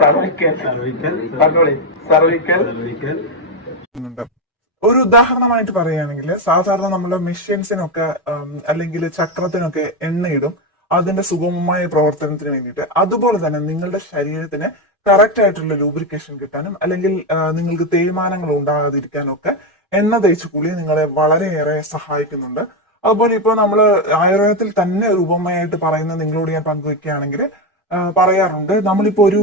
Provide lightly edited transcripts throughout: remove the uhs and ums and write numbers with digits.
Cervical cervical പറഞ്ഞോളി. Cervical cervical ഉണ്ട്. ഒരു ഉദാഹരണമായിട്ട് പറയുകയാണെങ്കിൽ സാധാരണ നമ്മുടെ മെഷീൻസിനൊക്കെ അല്ലെങ്കിൽ ചക്രത്തിനൊക്കെ എണ്ണയിടും അതിന്റെ സുഗമമായ പ്രവർത്തനത്തിന് വേണ്ടിയിട്ട്. അതുപോലെ തന്നെ നിങ്ങളുടെ ശരീരത്തിന് കറക്റ്റ് ആയിട്ടുള്ള ലൂബ്രിക്കേഷൻ കിട്ടാനും അല്ലെങ്കിൽ നിങ്ങൾക്ക് തേയ്മാനങ്ങൾ ഉണ്ടാകാതിരിക്കാനും ഒക്കെ എണ്ണ തേച്ച് കുളി നിങ്ങളെ വളരെയേറെ സഹായിക്കുന്നുണ്ട്. അതുപോലെ ഇപ്പോൾ നമ്മൾ ആയുർവേദത്തിൽ തന്നെ ഒരു ഉപമയായിട്ട് പറയുന്നത് നിങ്ങളോട് ഞാൻ പങ്കുവെക്കുകയാണെങ്കിൽ പറയാറുണ്ട്, നമ്മളിപ്പോ ഒരു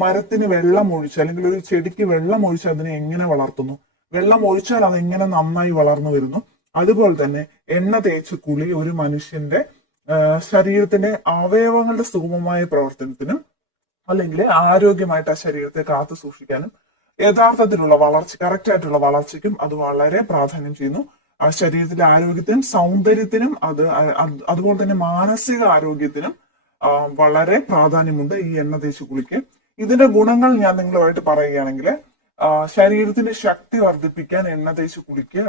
മരത്തിന് വെള്ളം ഒഴിച്ച് അല്ലെങ്കിൽ ഒരു ചെടിക്ക് വെള്ളം ഒഴിച്ച് അതിനെ എങ്ങനെ വളർത്തുന്നു, വെള്ളം ഒഴിച്ചാൽ അത് എങ്ങനെ നന്നായി വളർന്നു വരുന്നു, അതുപോലെ തന്നെ എണ്ണ തേച്ച് കുളി ഒരു മനുഷ്യന്റെ ശരീരത്തിന്റെ അവയവങ്ങളുടെ സുഗമമായ പ്രവർത്തനത്തിനും അല്ലെങ്കിൽ ആരോഗ്യമായിട്ട് ആ ശരീരത്തെ കാത്തു സൂക്ഷിക്കാനും യഥാർത്ഥത്തിലുള്ള വളർച്ച കറക്റ്റ് ആയിട്ടുള്ള വളർച്ചയ്ക്കും അത് വളരെ പ്രാധാന്യം ചെയ്യുന്നു. ആ ശരീരത്തിലെ ആരോഗ്യത്തിനും സൗന്ദര്യത്തിനും അതുപോലെ തന്നെ മാനസിക ആരോഗ്യത്തിനും വളരെ പ്രാധാന്യമുണ്ട് ഈ എണ്ണ തേച്ച് കുളിക്ക്. ഇതിന്റെ ഗുണങ്ങൾ ഞാൻ നിങ്ങളുമായിട്ട് പറയുകയാണെങ്കിൽ ശരീരത്തിന്റെ ശക്തി വർദ്ധിപ്പിക്കാൻ എണ്ണ തേച്ച് കുളിക്ക്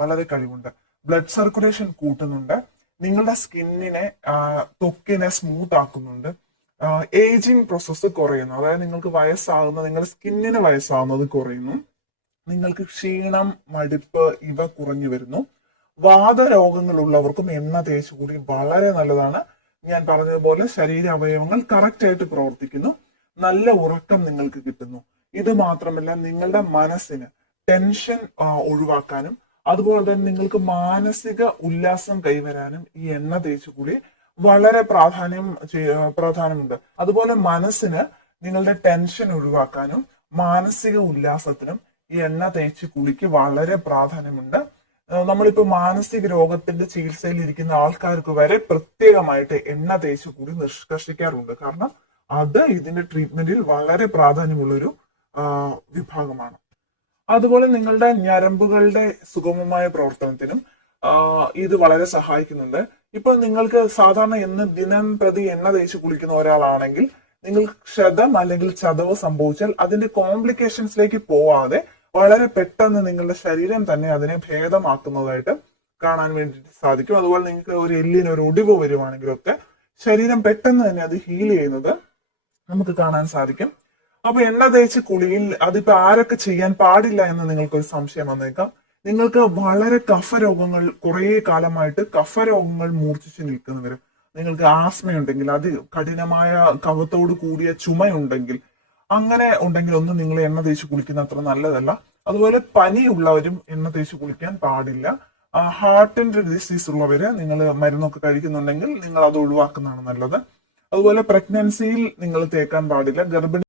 വളരെ കഴിവുണ്ട്. ബ്ലഡ് സർക്കുലേഷൻ കൂട്ടുന്നുണ്ട്, നിങ്ങളുടെ സ്കിന്നിനെ ത്വക്കിനെ സ്മൂത്ത് ആക്കുന്നുണ്ട്, ഏജിങ് പ്രോസസ്സ് കുറയുന്നു, അതായത് നിങ്ങൾക്ക് നിങ്ങളുടെ സ്കിന്നിന് വയസ്സാകുന്നത് കുറയുന്നു, നിങ്ങൾക്ക് ക്ഷീണം മടുപ്പ് ഇവ കുറഞ്ഞു വരുന്നു. വാതരോഗങ്ങളുള്ളവർക്കും എണ്ണ തേച്ച് കൂടി വളരെ നല്ലതാണ്. ഞാൻ പറഞ്ഞതുപോലെ ശരീര അവയവങ്ങൾ കറക്റ്റ് ആയിട്ട് പ്രവർത്തിക്കുന്നു, നല്ല ഉറക്കം നിങ്ങൾക്ക് കിട്ടുന്നു. ഇത് മാത്രമല്ല നിങ്ങളുടെ മനസ്സിന് ടെൻഷൻ ഒഴിവാക്കാനും അതുപോലെ തന്നെ നിങ്ങൾക്ക് മാനസിക ഉല്ലാസം കൈവരാനും ഈ എണ്ണ തേച്ച് കൂടി വളരെ പ്രാധാന്യമുണ്ട്. അതുപോലെ മനസ്സിന് നിങ്ങളുടെ ടെൻഷൻ ഒഴിവാക്കാനും മാനസിക ഉല്ലാസത്തിനും ഈ എണ്ണ തേച്ച് കുളിക്ക് വളരെ പ്രാധാന്യമുണ്ട്. നമ്മളിപ്പോ മാനസിക രോഗത്തിന്റെ ചികിത്സയിൽ ഇരിക്കുന്ന ആൾക്കാർക്ക് വരെ പ്രത്യേകമായിട്ട് എണ്ണ തേച്ച് കൂടി നിഷ്കർഷിക്കാറുണ്ട്. കാരണം അത് ഇതിന്റെ ട്രീറ്റ്മെന്റിൽ വളരെ പ്രാധാന്യമുള്ളൊരു വിഭാഗമാണ്. അതുപോലെ നിങ്ങളുടെ ഞരമ്പുകളുടെ സുഗമമായ പ്രവർത്തനത്തിനും ഇത് വളരെ സഹായിക്കുന്നുണ്ട്. ഇപ്പൊ നിങ്ങൾക്ക് സാധാരണ ദിനം പ്രതി എണ്ണ തേച്ച് കുളിക്കുന്ന ഒരാളാണെങ്കിൽ നിങ്ങൾക്ക് ക്ഷതം അല്ലെങ്കിൽ ചതവ് സംഭവിച്ചാൽ അതിന്റെ കോംപ്ലിക്കേഷൻസിലേക്ക് പോവാതെ വളരെ പെട്ടെന്ന് നിങ്ങളുടെ ശരീരം തന്നെ അതിനെ ഭേദമാക്കുന്നതായിട്ട് കാണാൻ വേണ്ടിയിട്ട് സാധിക്കും. അതുപോലെ നിങ്ങൾക്ക് ഒരു എല്ലിന് ഒരു ഒടിവ് വരുവാണെങ്കിലൊക്കെ ശരീരം പെട്ടെന്ന് തന്നെ അത് ഹീൽ ചെയ്യുന്നത് നമുക്ക് കാണാൻ സാധിക്കും. അപ്പൊ എണ്ണ തേച്ച് കുളിയിൽ അതിപ്പോ ആരൊക്കെ ചെയ്യാൻ പാടില്ല എന്ന് നിങ്ങൾക്കൊരു സംശയം വന്നേക്കാം. നിങ്ങൾക്ക് വളരെ കഫരോഗങ്ങൾ കുറെ കാലമായിട്ട് കഫരോഗങ്ങൾ മൂർച്ഛിച്ചു നിൽക്കുന്നവരും, നിങ്ങൾക്ക് ആസ്മയുണ്ടെങ്കിൽ, അത് കഠിനമായ കഫത്തോട് കൂടിയ ചുമയുണ്ടെങ്കിൽ, അങ്ങനെ ഉണ്ടെങ്കിൽ ഒന്നും നിങ്ങൾ എണ്ണ തേച്ച് കുളിക്കുന്ന അത്ര നല്ലതല്ല. അതുപോലെ പനിയുള്ളവരും എണ്ണ തേച്ച് കുളിക്കാൻ പാടില്ല. ഹാർട്ടിന്റെ ഡിസീസ് ഉള്ളവര് നിങ്ങൾ മരുന്നൊക്കെ കഴിക്കുന്നുണ്ടെങ്കിൽ നിങ്ങൾ അത് ഒഴിവാക്കുന്നതാണ് നല്ലത്. അതുപോലെ പ്രഗ്നൻസിയിൽ നിങ്ങൾ തേക്കാൻ പാടില്ല. ഗർഭിണി